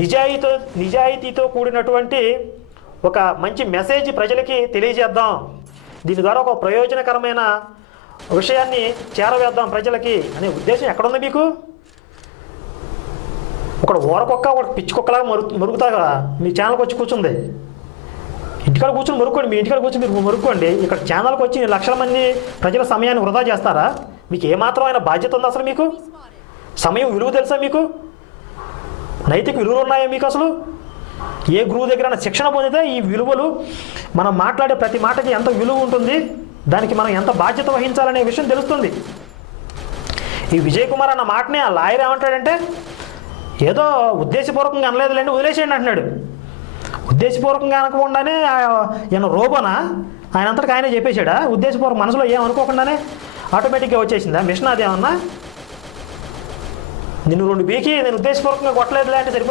నిజాయితీతో నిజాయితీతో కూడినటువంటి ఒక మంచి మెసేజ్ ప్రజలకి తెలియజేద్దాం, దీని ద్వారా ఒక ప్రయోజనకరమైన విషయాన్ని చేరవేద్దాం ప్రజలకి అనే ఉద్దేశం ఎక్కడుంది మీకు? ఒకడు ఊరకొక్క ఒకటి పిచ్చి కుక్కలాగా మరుగుతాగా మీ ఛానల్కి వచ్చి కూర్చుంది. ఇంటికాడ కూర్చొని మరుక్కోండి, మీ ఇంటికాడ కూర్చొని మీరు మరుక్కోండి. ఇక్కడ ఛానల్కి వచ్చి లక్షల మంది ప్రజల సమయాన్ని వృధా చేస్తారా? మీకు ఏమాత్రం అయినా బాధ్యత ఉందా? అసలు మీకు సమయం విలువ తెలుసా? మీకు నైతిక విలువలు ఉన్నాయా మీకు? అసలు ఏ గురువు దగ్గర శిక్షణ పొందితే ఈ విలువలు, మనం మాట్లాడే ప్రతి మాటకి ఎంత విలువ ఉంటుంది, దానికి మనం ఎంత బాధ్యత వహించాలనే విషయం తెలుస్తుంది. ఈ విజయ్ కుమార్ అన్న మాటని ఆ లాయర్ ఏమంటాడంటే, ఏదో ఉద్దేశపూర్వకంగా అనలేదులేండి వదిలేసేయండి అంటున్నాడు. ఉద్దేశపూర్వకంగా అనకుండానే ఈయన రోబోనా? ఆయన అంతటికి ఆయనే చెప్పేశాడా? ఉద్దేశపూర్వక మనసులో ఏమనుకోకుండానే ఆటోమేటిక్గా వచ్చేసిందా మిషన్? అదేమన్నా నిన్ను 2 బీకి నేను ఉద్దేశపూర్వకంగా కొట్టలేదులే అంటే సరిపోయింది.